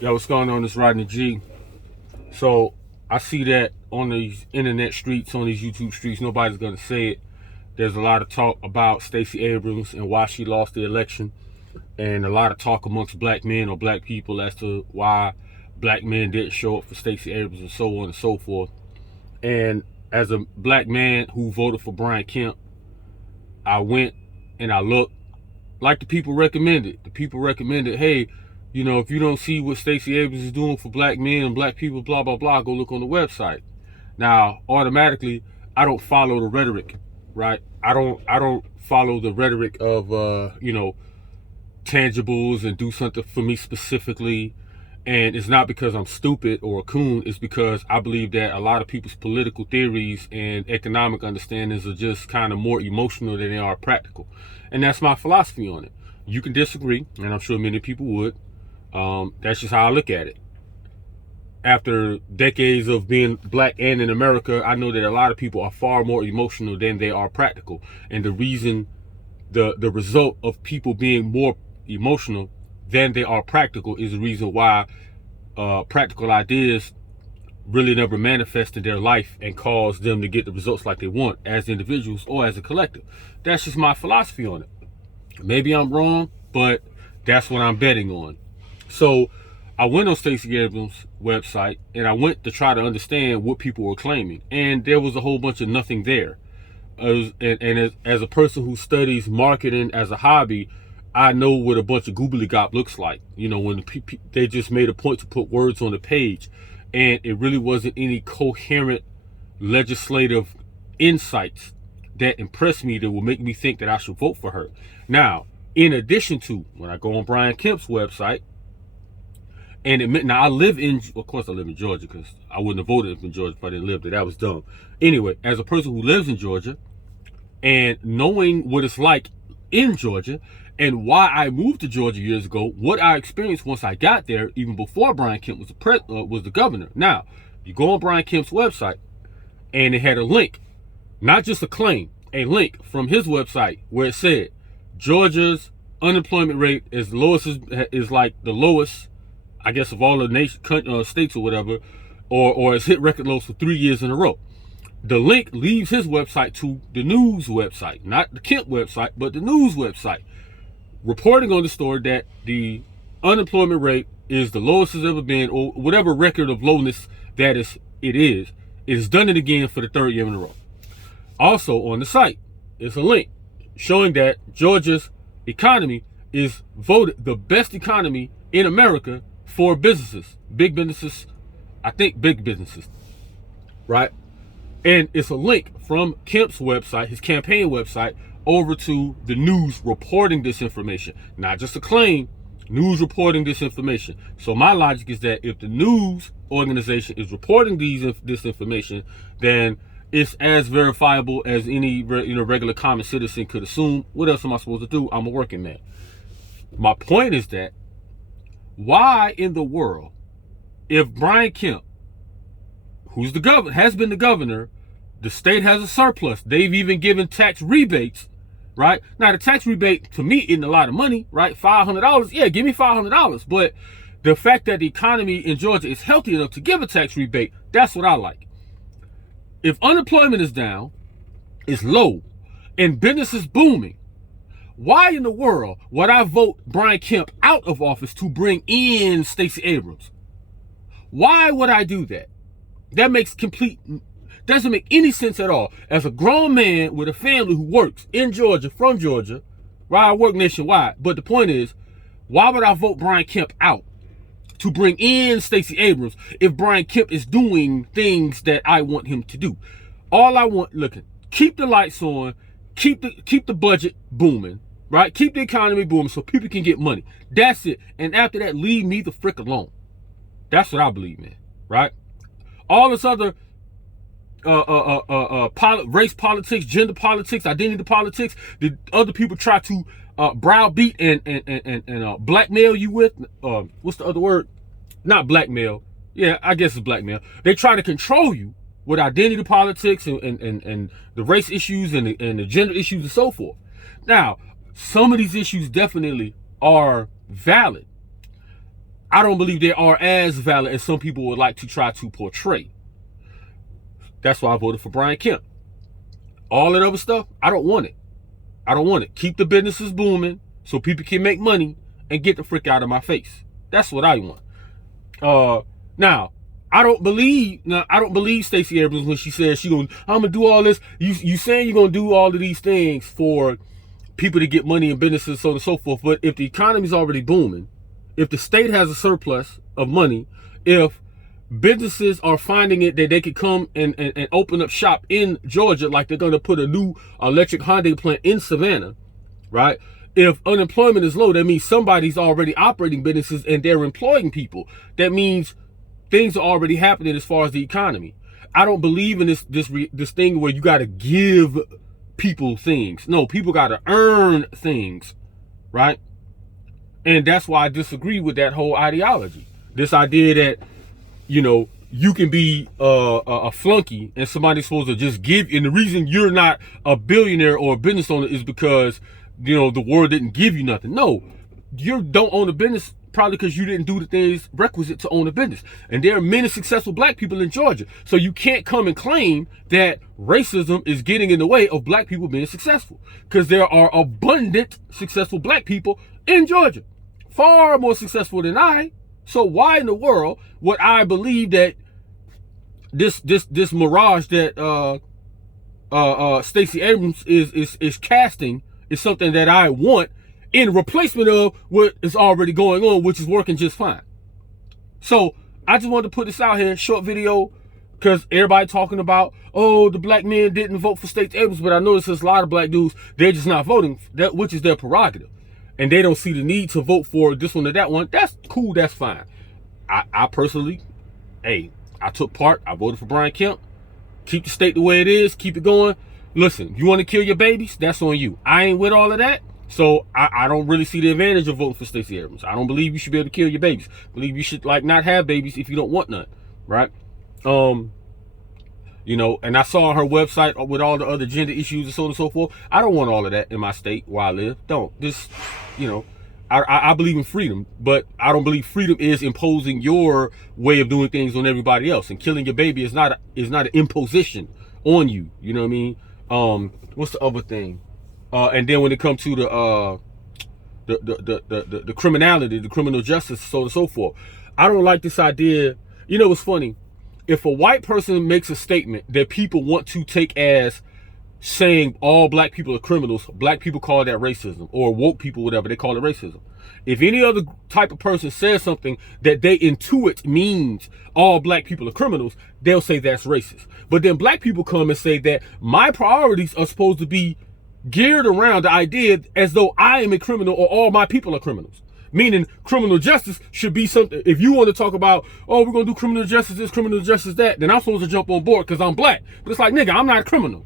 Yo, what's going on? This Rodney G. So I see that on these internet streets, on these YouTube streets, nobody's gonna say it. There's a lot of talk about Stacy Abrams and why she lost the election, and a lot of talk amongst black men or black people as to why black men didn't show up for Stacy Abrams and so on and so forth. And as a black man who voted for Brian Kemp, I went and I looked like the people recommended. The people recommended, hey, if you don't see what Stacey Abrams is doing for black men and black people, blah, blah, blah, go look on the website. Now, automatically, I don't follow the rhetoric, right? I don't follow the rhetoric of, tangibles and do something for me specifically. And it's not because I'm stupid or a coon. It's because I believe that a lot of people's political theories and economic understandings are just kind of more emotional than they are practical. And that's my philosophy on it. You can disagree, and I'm sure many people would. That's just how I look at it. After decades of being black and in America, I know that a lot of people are far more emotional than they are practical. And the reason, the result of people being more emotional than they are practical is the reason why practical ideas really never manifest in their life and cause them to get the results like they want as individuals or as a collective. That's just my philosophy on it. Maybe I'm wrong, but that's what I'm betting on. So I went on Stacy Abrams' website and I went to try to understand what people were claiming, and there was a whole bunch of nothing there. As a person who studies marketing as a hobby, I know what a bunch of gobbledygook looks like. When they just made a point to put words on the page, and it really wasn't any coherent legislative insights that impressed me that will make me think that I should vote for her. Now, in addition to, when I go on Brian Kemp's website, and I live in, of course I live in Georgia, because I wouldn't have voted in Georgia if I didn't live there. That was dumb. Anyway, as a person who lives in Georgia, and knowing what it's like in Georgia, and why I moved to Georgia years ago, what I experienced once I got there, even before Brian Kemp was the governor. Now, you go on Brian Kemp's website, and it had a link, not just a claim, a link from his website where it said Georgia's unemployment rate is like the lowest, I guess, of all the states or whatever, or has hit record lows for 3 years in a row. The link leaves his website to the news website, not the Kemp website, but the news website, reporting on the story that the unemployment rate is the lowest it's ever been, or whatever record of lowness that it is done it again for the 3rd year in a row. Also on the site is a link showing that Georgia's economy is voted the best economy in America for businesses, big businesses, right? And it's a link from Kemp's website, his campaign website, over to the news reporting this information. Not just a claim, news reporting this information. So my logic is that if the news organization is reporting this information, then it's as verifiable as any regular common citizen could assume. What else am I supposed to do? I'm a working man. My point is that why in the world, if Brian Kemp, who's the governor, has been the governor, the state has a surplus. They've even given tax rebates, right? Now, the tax rebate to me isn't a lot of money, right? $500. Yeah, give me $500. But the fact that the economy in Georgia is healthy enough to give a tax rebate, that's what I like. If unemployment is down, is low, and business is booming, why in the world would I vote Brian Kemp out of office to bring in Stacy Abrams? Why would I do that? That doesn't make any sense at all. As a grown man with a family who works in Georgia, from Georgia, right? I work nationwide. But the point is, why would I vote Brian Kemp out to bring in Stacy Abrams if Brian Kemp is doing things that I want him to do? All I want, keep the lights on, keep the budget booming, right? Keep the economy booming so people can get money. That's it. And after that, leave me the frick alone. That's what I believe, man, right? All this other race politics, gender politics, identity politics, the other people try to browbeat and blackmail you with. What's the other word? Not blackmail. Yeah, I guess it's blackmail. They try to control you with identity politics and the race issues and the gender issues and so forth. Now, some of these issues definitely are valid. I don't believe they are as valid as some people would like to try to portray. That's why I voted for Brian Kemp. All that other stuff, I don't want it. I don't want it. Keep the businesses booming so people can make money and get the frick out of my face. That's what I want. Now, I don't believe Stacy Abrams when she says I'm gonna do all this. You saying you're gonna do all of these things for people to get money in businesses, so on and so forth. But if the economy's already booming, if the state has a surplus of money, if businesses are finding it that they could come and open up shop in Georgia, like they're gonna put a new electric Hyundai plant in Savannah, right? If unemployment is low, that means somebody's already operating businesses and they're employing people. That means things are already happening as far as the economy. I don't believe in this thing where you got to give people things. No, people got to earn things, right? And that's why I disagree with that whole ideology. This idea that, you can be a flunky and somebody's supposed to just give. And the reason you're not a billionaire or a business owner is because, the world didn't give you nothing. No, you don't own a business probably because you didn't do the things requisite to own a business. And there are many successful black people in Georgia. So you can't come and claim that racism is getting in the way of black people being successful, because there are abundant successful black people in Georgia, far more successful than I. So why in the world would I believe that this mirage that Stacy Abrams is casting is something that I want in replacement of what is already going on, which is working just fine? So I just wanted to put this out here, short video, because everybody talking about, the black men didn't vote for Stacy Abrams, but I noticed there's a lot of black dudes, they're just not voting, which is their prerogative. And they don't see the need to vote for this one or that one. That's cool, that's fine. I personally, I took part, I voted for Brian Kemp. Keep the state the way it is, keep it going. Listen, you want to kill your babies? That's on you. I ain't with all of that. So I don't really see the advantage of voting for Stacy Abrams. I don't believe you should be able to kill your babies. I believe you should not have babies if you don't want none, right? And I saw her website with all the other gender issues and so on and so forth. I don't want all of that in my state where I live. I believe in freedom, but I don't believe freedom is imposing your way of doing things on everybody else. And killing your baby is not an imposition on you. You know what I mean? What's the other thing? And then when it comes to the criminality, the criminal justice, so on and so forth, I don't like this idea. What's funny? If a white person makes a statement that people want to take as saying all black people are criminals, black people call that racism, or woke people, whatever, they call it racism. If any other type of person says something that they intuit means all black people are criminals, they'll say that's racist. But then black people come and say that my priorities are supposed to be geared around the idea as though I am a criminal or all my people are criminals. Meaning criminal justice should be something. If you want to talk about, we're going to do criminal justice this, criminal justice that, then I'm supposed to jump on board because I'm black. But it's like, nigga, I'm not a criminal.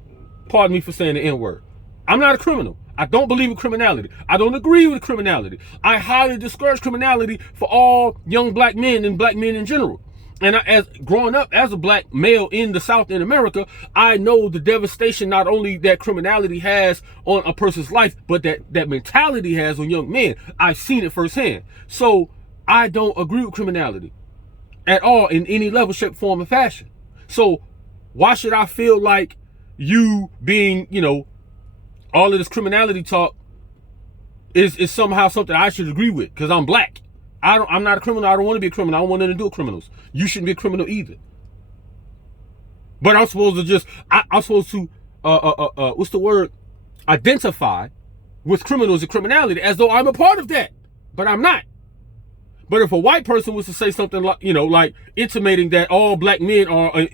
Pardon me for saying the N-word. I'm not a criminal. I don't believe in criminality. I don't agree with criminality. I highly discourage criminality for all young black men and black men in general. And as growing up as a black male in the South in America, I know the devastation not only that criminality has on a person's life, but that mentality has on young men. I've seen it firsthand. So I don't agree with criminality at all in any level, shape, form, and fashion. So why should I feel like you being, all of this criminality talk is somehow something I should agree with because I'm black? I'm not a criminal. I don't want to be a criminal. I don't want nothing to do with criminals. You shouldn't be a criminal either. But I'm supposed to what's the word? Identify with criminals and criminality as though I'm a part of that. But I'm not. But if a white person was to say something like, like intimating that all black men are,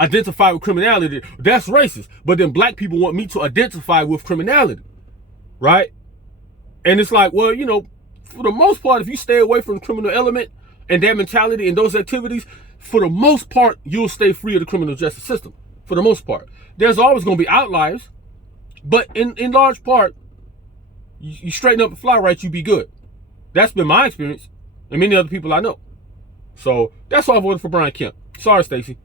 identify with criminality, that's racist. But then black people want me to identify with criminality, right? And it's like, well, for the most part, if you stay away from the criminal element and that mentality and those activities, for the most part, you'll stay free of the criminal justice system. For the most part. There's always going to be outliers, but in large part, you straighten up and fly right, you be good. That's been my experience and many other people I know. So that's why I voted for Brian Kemp. Sorry, Stacy.